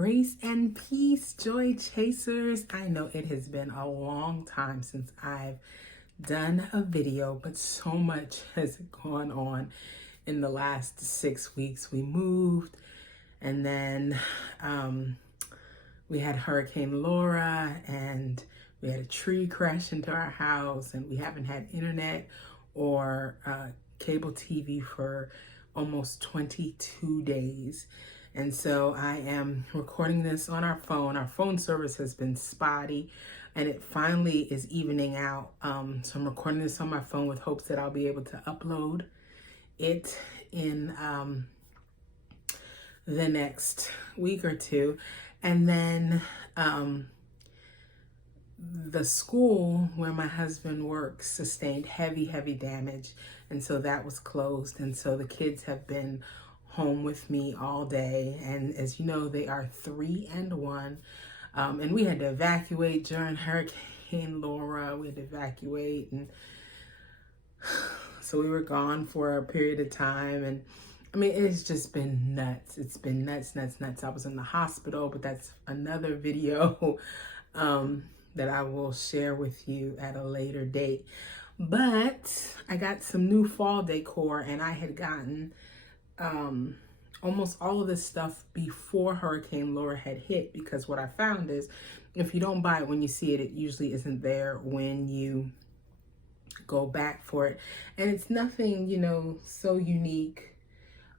Grace and peace, joy chasers. I know it has been a long time since I've done a video, but so much has gone on in the last 6 weeks. We moved, and then we had Hurricane Laura, and we had a tree crash into our house, and we haven't had internet or cable TV for almost 22 days. And so I am recording this on our phone. Our phone service has been spotty, and it finally is evening out. So I'm recording this on my phone with hopes that I'll be able to upload it in the next week or two. And then the school where my husband works sustained heavy damage, and so that was closed. And so the kids have been home with me all day, and as you know, they are 3 and 1, and we had to evacuate during Hurricane Laura. We had to evacuate, and so we were gone for a period of time. And I mean, it's just been nuts. It's been nuts. I was in the hospital, but that's another video that I will share with you at a later date. But I got some new fall decor, and I had gotten almost all of this stuff before Hurricane Laura had hit, because what I found is if you don't buy it when you see it, it usually isn't there when you go back for it. And it's nothing, you know, so unique.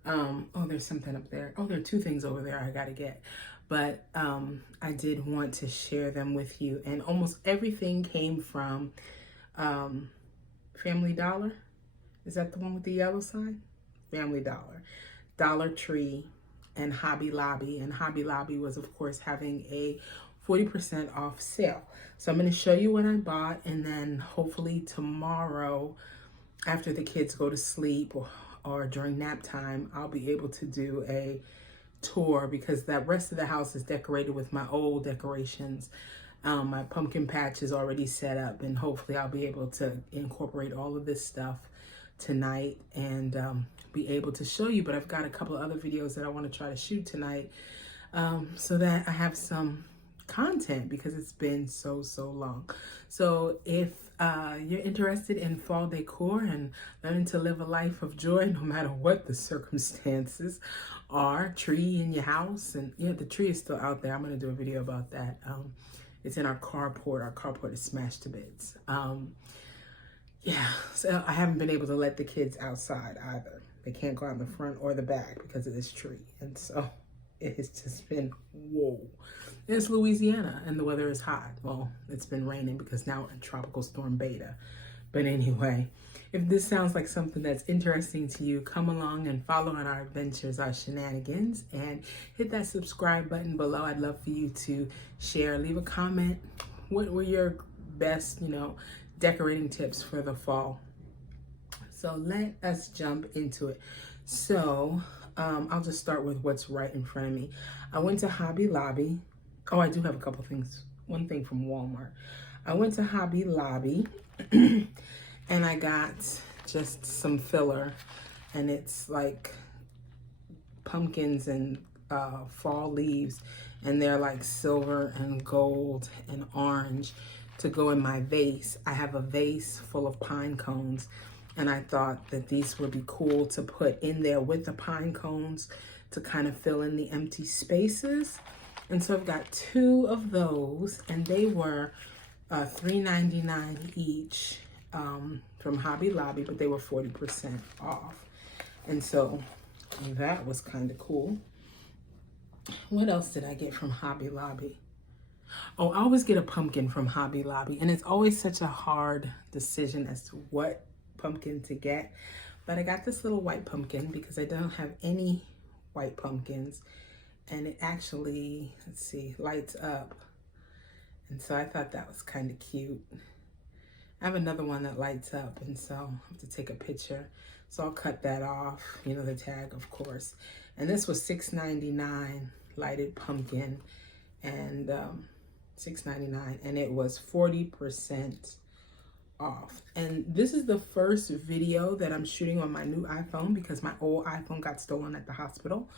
Oh, there's something up there. Oh, there are 2 things over there I gotta get. But I did want to share them with you. And almost everything came from Family Dollar. Is that the one with the yellow sign? Family Dollar, Dollar Tree, and Hobby Lobby. And Hobby Lobby was, of course, having a 40% off sale. So I'm going to show you what I bought, and then hopefully tomorrow, after the kids go to sleep or during nap time, I'll be able to do a tour, because the rest of the house is decorated with my old decorations. My pumpkin patch is already set up, and hopefully I'll be able to incorporate all of this stuff tonight and be able to show you. But I've got a couple of other videos that I want to try to shoot tonight, so that I have some content, because it's been so long. So if you're interested in fall decor and learning to live a life of joy no matter what the circumstances are, tree in your house, and you know, the tree is still out there. I'm going to do a video about that. It's in our carport. Our carport is smashed to bits. Yeah, so I haven't been able to let the kids outside either. They can't go out in the front or the back because of this tree. And so it has just been, whoa. It's Louisiana, and the weather is hot. Well, it's been raining because now we're in Tropical Storm Beta. But anyway, if this sounds like something that's interesting to you, come along and follow in our adventures, our shenanigans, and hit that subscribe button below. I'd love for you to share, leave a comment. What were your best, decorating tips for the fall? So let us jump into it. So I'll just start with what's right in front of me. I went to Hobby Lobby. Oh, I do have a couple things. One thing from Walmart. I went to Hobby Lobby and I got just some filler, and it's like pumpkins and fall leaves, and they're like silver and gold and orange to go in my vase. I have a vase full of pine cones, and I thought that these would be cool to put in there with the pine cones to kind of fill in the empty spaces. And so I've got 2 of those, and they were $3.99 each from Hobby Lobby, but they were 40% off. And so that was kind of cool. What else did I get from Hobby Lobby? Oh, I always get a pumpkin from Hobby Lobby, and it's always such a hard decision as to what pumpkin to get. But I got this little white pumpkin because I don't have any white pumpkins, and it actually, let's see, lights up. And so I thought that was kind of cute. I have another one that lights up, and so I have to take a picture. So I'll cut that off, the tag, of course. And this was $6.99 lighted pumpkin, and $6.99, and it was 40% off. And this is the first video that I'm shooting on my new iPhone, because my old iPhone got stolen at the hospital.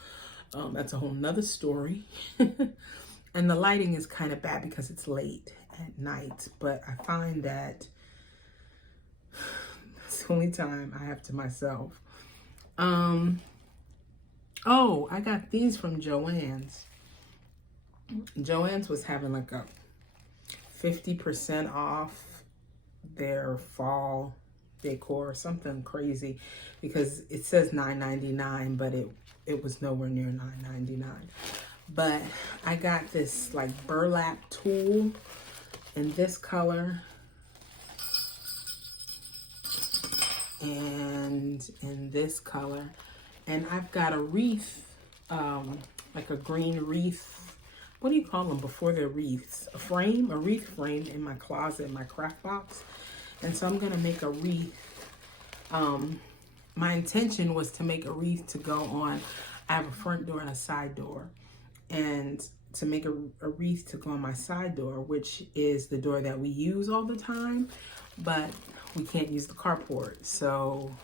That's a whole nother story. And the lighting is kind of bad because it's late at night, but I find that it's the only time I have to myself. Oh, I got these from Joann's. Joann's was having like a 50% off their fall decor or something crazy, because it says $9.99, but it was nowhere near $9.99. But I got this like burlap tool in this color and in this color, and I've got a wreath, like a green wreath. What do you call them before they're wreaths? A frame, a wreath frame in my closet, in my craft box. And so I'm gonna make a wreath. My intention was to make a wreath to go on. I have a front door and a side door, and to make a wreath to go on my side door, which is the door that we use all the time, but we can't use the carport. So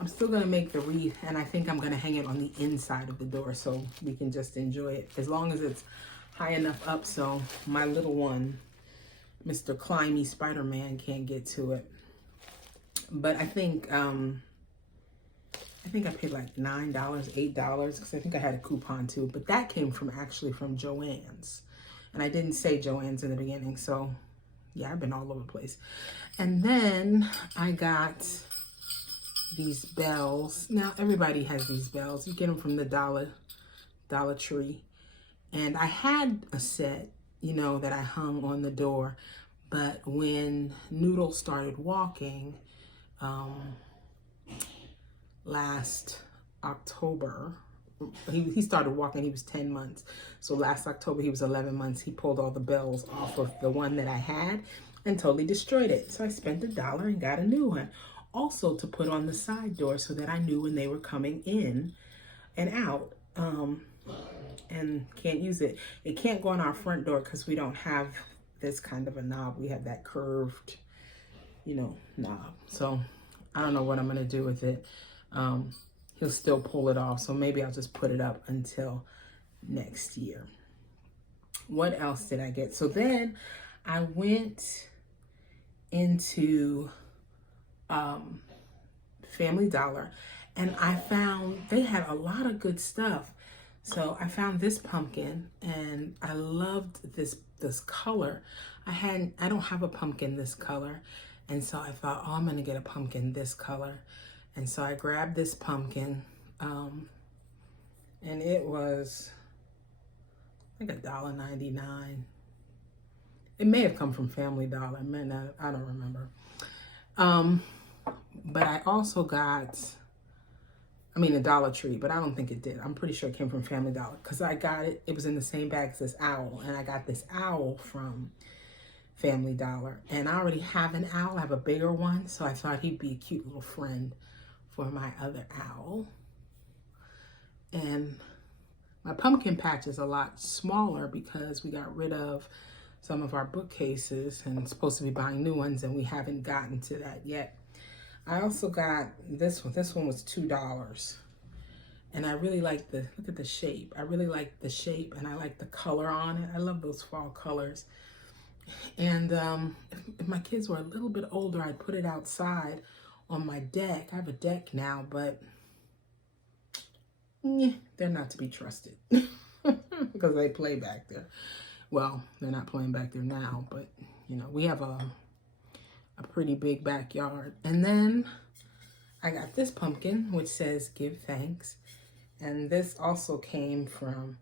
I'm still gonna make the wreath, and I think I'm gonna hang it on the inside of the door so we can just enjoy it, as long as it's high enough up so my little one, Mr. Climby Spider-Man, can't get to it. But I think I paid like $9, $8, because I think I had a coupon too. But that came from actually from Joann's, and I didn't say Joann's in the beginning. So yeah, I've been all over the place. And then I got these bells. Now everybody has these bells. You get them from the Dollar Tree. And I had a set, you know, that I hung on the door. But when Noodle started walking, last October, he started walking, he was 10 months. So last October, he was 11 months. He pulled all the bells off of the one that I had and totally destroyed it. So I spent $1 and got a new one. Also to put on the side door so that I knew when they were coming in and out. And can't use it. It can't go on our front door because we don't have this kind of a knob. We have that curved, you know, knob. So I don't know what I'm going to do with it. He'll still pull it off. So maybe I'll just put it up until next year. What else did I get? So then I went into Family Dollar, and I found they had a lot of good stuff. So I found this pumpkin, and I loved this color. I don't have a pumpkin this color, and so I thought, oh, I'm gonna get a pumpkin this color. And so I grabbed this pumpkin, and it was like $1.99. It may have come from Family Dollar, may not, I don't remember. But I also got, a Dollar Tree, but I don't think it did. I'm pretty sure it came from Family Dollar, because I got it, it was in the same bag as this owl, and I got this owl from Family Dollar. And I already have an owl, I have a bigger one, so I thought he'd be a cute little friend for my other owl. And my pumpkin patch is a lot smaller because we got rid of some of our bookcases and supposed to be buying new ones, and we haven't gotten to that yet. I also got this one. This one was $2. And I really like look at the shape. I really like the shape, and I like the color on it. I love those fall colors. And if my kids were a little bit older, I'd put it outside on my deck. I have a deck now, but they're not to be trusted because they play back there. Well, they're not playing back there now, but you know, we have a pretty big backyard. And then I got this pumpkin, which says give thanks. And this also came from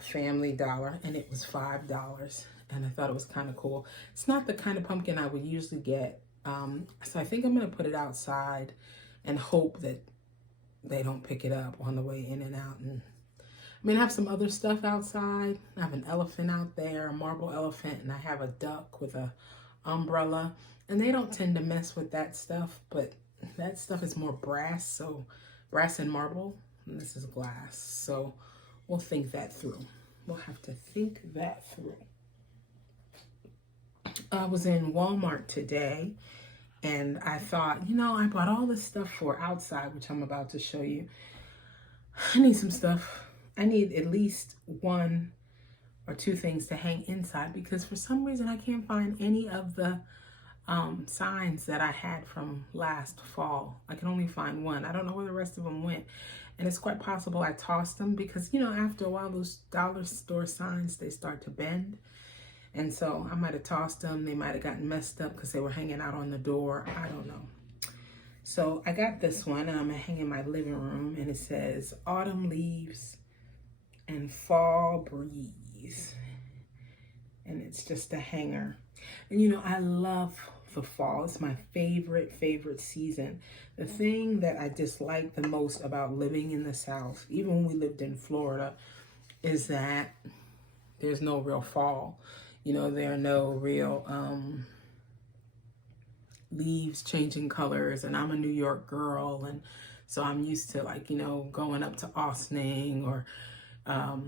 Family Dollar, and it was $5. And I thought it was kind of cool. It's not the kind of pumpkin I would usually get. So I think I'm going to put it outside and hope that they don't pick it up on the way in and out. And I have some other stuff outside. I have an elephant out there, a marble elephant, and I have a duck with a umbrella. And they don't tend to mess with that stuff, but that stuff is more brass, so brass and marble, and this is glass. So we'll think that through. We'll have to think that through. I was in Walmart today, and I thought, you know, I bought all this stuff for outside, which I'm about to show you. I need some stuff. I need at least one or two things to hang inside because for some reason I can't find any of the signs that I had from last fall. I can only find one. I don't know where the rest of them went. And it's quite possible I tossed them because, you know, after a while, those dollar store signs, they start to bend. And so I might have tossed them. They might have gotten messed up because they were hanging out on the door. I don't know. So I got this one and I'm gonna hang in my living room and it says autumn leaves and fall breeze. And it's just a hanger. And you know, I love the fall. It's my favorite season. The thing that I dislike the most about living in the South, even when we lived in Florida, is that there's no real fall. You know, there are no real leaves changing colors, and I'm a New York girl, and so I'm used to, like, you know, going up to Austining or I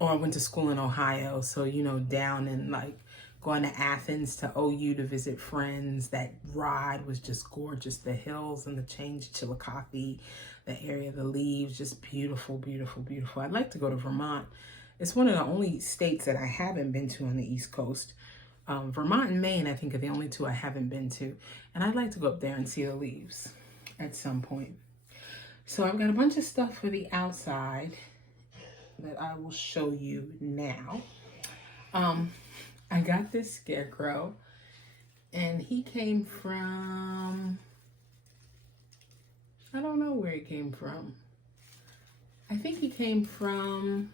went to school in Ohio, so, you know, down in, like, going to Athens to OU to visit friends. That ride was just gorgeous. The hills and the change, Chillicothe, the area, the leaves, just beautiful, beautiful, beautiful. I'd like to go to Vermont. It's one of the only states that I haven't been to on the East Coast. Vermont and Maine, I think, are the only two I haven't been to. And I'd like to go up there and see the leaves at some point. So I've got a bunch of stuff for the outside that I will show you now. I got this scarecrow, and he came from, I don't know where he came from. I think he came from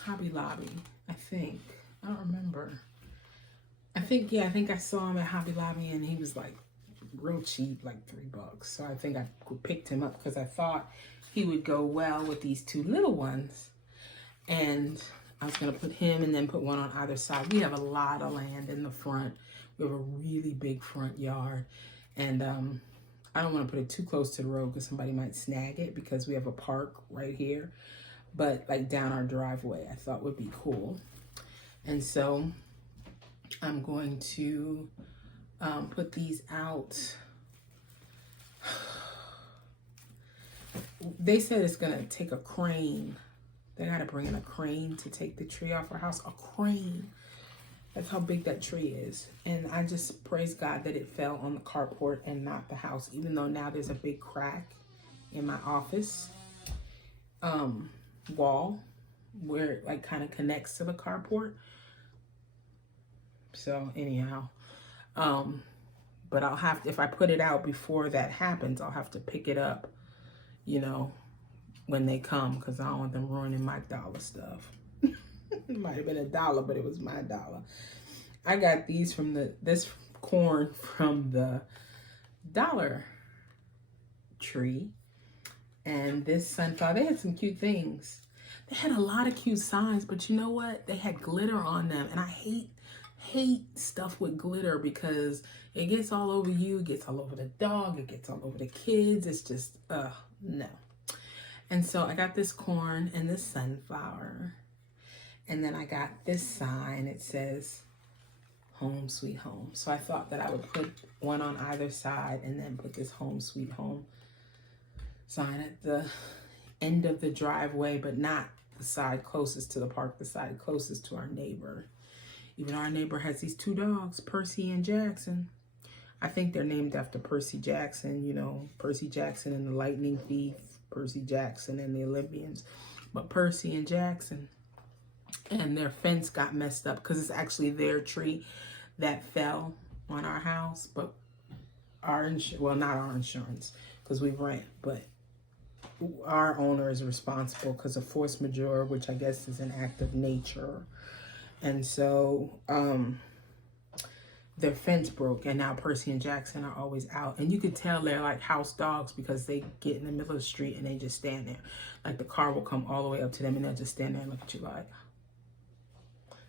Hobby Lobby, I think. I don't remember. I think I saw him at Hobby Lobby, and he was like real cheap, like $3. So I think I picked him up because I thought he would go well with these two little ones. And I was going to put him and then put one on either side. We have a lot of land in the front. We have a really big front yard. And I don't want to put it too close to the road because somebody might snag it because we have a park right here. But like down our driveway, I thought would be cool. And so I'm going to put these out. They said it's going to take a crane. They got to bring in a crane to take the tree off our house. A crane. That's how big that tree is. And I just praise God that it fell on the carport and not the house. Even though now there's a big crack in my office wall where it like kind of connects to the carport. So anyhow, but I'll have to, if I put it out before that happens, I'll have to pick it up, you know, when they come, because I don't want them ruining my dollar stuff. It might have been $1, but it was my dollar. I got these from this corn from the Dollar Tree, and this sunflower. They had some cute things. They had a lot of cute signs, but you know what? They had glitter on them, and I hate stuff with glitter because it gets all over you, it gets all over the dog, it gets all over the kids. It's just no. And so I got this corn and this sunflower. And then I got this sign. It says Home Sweet Home. So I thought that I would put one on either side and then put this Home Sweet Home sign at the end of the driveway, but not the side closest to the park, the side closest to our neighbor. Even our neighbor has these two dogs, Percy and Jackson. I think they're named after Percy Jackson, you know, Percy Jackson and the Lightning Thief, Percy Jackson and the Olympians, but Percy and Jackson. And their fence got messed up because it's actually their tree that fell on our house, but well, not our insurance because we rent, but our owner is responsible because of force majeure, which I guess is an act of nature. And so their fence broke, and now Percy and Jackson are always out. And you could tell they're like house dogs because they get in the middle of the street and they just stand there. Like the car will come all the way up to them and they'll just stand there and look at you like.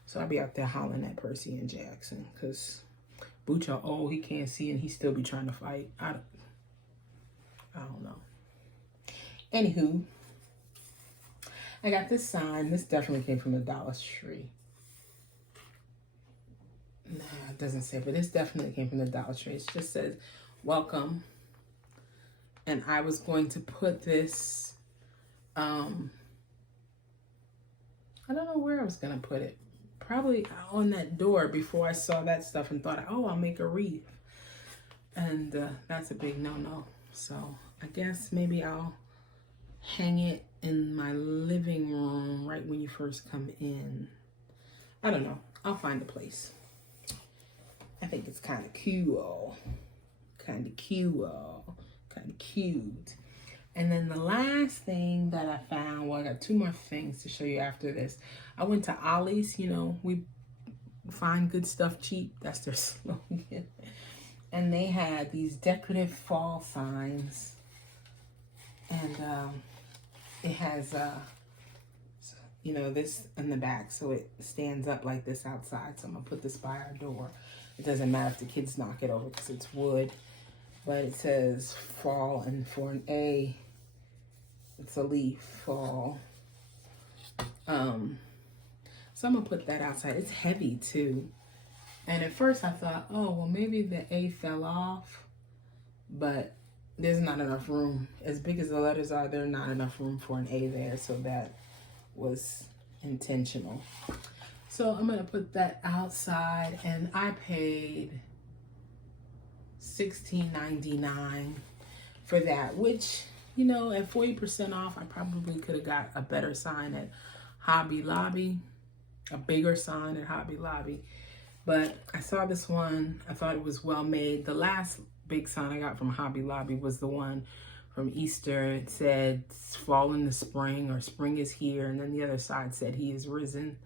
So I'll be out there hollering at Percy and Jackson because Boocha, oh, he can't see and he still be trying to fight. I don't know. Anywho, I got this sign. This definitely came from the Dollar Tree. Nah, it doesn't say, but this definitely came from the Dollar Tree. It just says, welcome And I was going to put this, I don't know where I was going to put it. Probably on that door before I saw that stuff and thought, oh, I'll make a wreath. And that's a big no-no. So I guess maybe I'll hang it in my living room right when you first come in. I don't know. I'll find a place. I think it's kind of cool. Kind of cool. Kind of cute. And then the last thing that I found, well, I got two more things to show you after this. I went to Ollie's. You know, we find good stuff cheap. That's their slogan. And they had these decorative fall signs. And it has, you know, this in the back. So it stands up like this outside. So I'm going to put this by our door. It doesn't matter if the kids knock it over because it's wood. But it says fall, and for an A, it's a leaf, fall. So I'm going to put that outside. It's heavy too. And at first I thought, oh, well, maybe the A fell off. But there's not enough room. As big as the letters are, there's not enough room for an A there. So that was intentional. So I'm going to put that outside. And I paid $16.99 for that, which, you know, at 40% off, I probably could have got a better sign at Hobby Lobby, a bigger sign at Hobby Lobby. But I saw this one. I thought it was well made. The last big sign I got from Hobby Lobby was the one from Easter. It said fall in the spring, or spring is here. And then the other side said he is risen.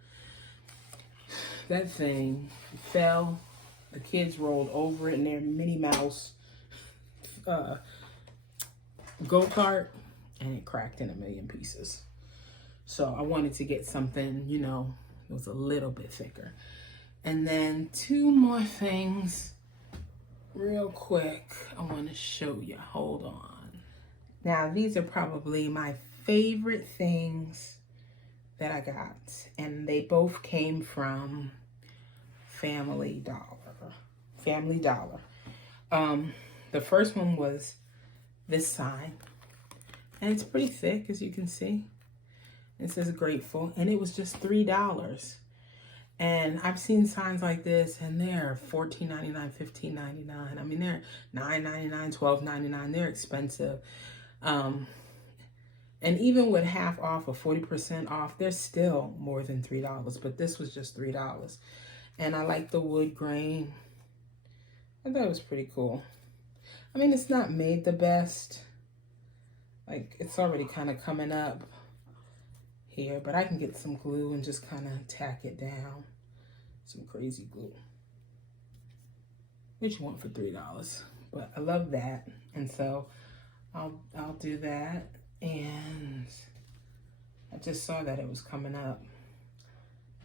That thing fell. The kids rolled over it in their Minnie Mouse go-kart, and it cracked in a million pieces. So I wanted to get something, you know, it was a little bit thicker. And then two more things real quick I want to show you. Hold on. Now, these are probably my favorite things that I got. And they both came from Family Dollar. Family Dollar. The first one was this sign, and it's pretty thick, as you can see. It says grateful, and it was just $3. And I've seen signs like this, and they're $14.99, $15.99. I mean, they're $9.99, $12.99. They're expensive. And even with half off or 40% off, they're still more than $3. But this was just $3. And I like the wood grain. I thought it was pretty cool. I mean, it's not made the best. Like, it's already kind of coming up here, but I can get some glue and just kind of tack it down. Some crazy glue. Which you want for $3. But I love that. And so I'll do that. And I just saw that it was coming up.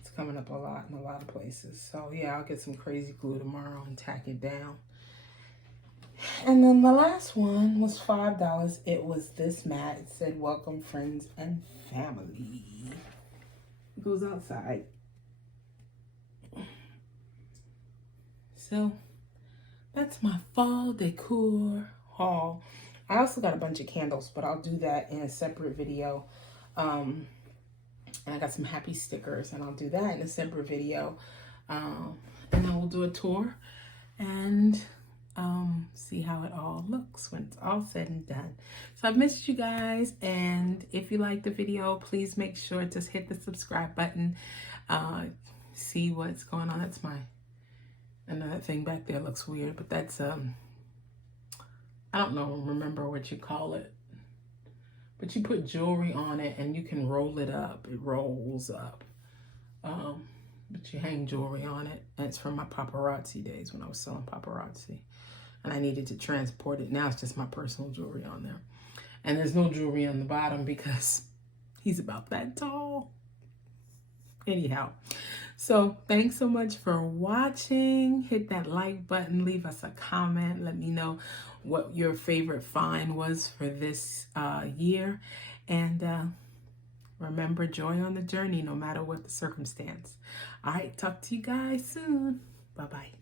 It's coming up a lot in a lot of places. So yeah, I'll get some crazy glue tomorrow and tack it down. And then the last one was $5. It was this mat. It said, welcome friends and family. It goes outside. So that's my fall decor haul. I also got a bunch of candles, but I'll do that in a separate video. And I got some happy stickers, and I'll do that in a separate video. And then we'll do a tour and see how it all looks when it's all said and done. So I've missed you guys, and if you like the video, please make sure to hit the subscribe button. See what's going on. That's another thing back there looks weird, but that's I don't know, remember what you call it, but you put jewelry on it and you can roll it up. It rolls up. But you hang jewelry on it, and it's from my paparazzi days when I was selling paparazzi, and I needed to transport it. Now it's just my personal jewelry on there, and there's no jewelry on the bottom because he's about that tall. Anyhow, so thanks so much for watching. Hit that like button, leave us a comment, let me know what your favorite find was for this year, and remember, joy on the journey no matter what the circumstance. All right, talk to you guys soon. Bye-bye.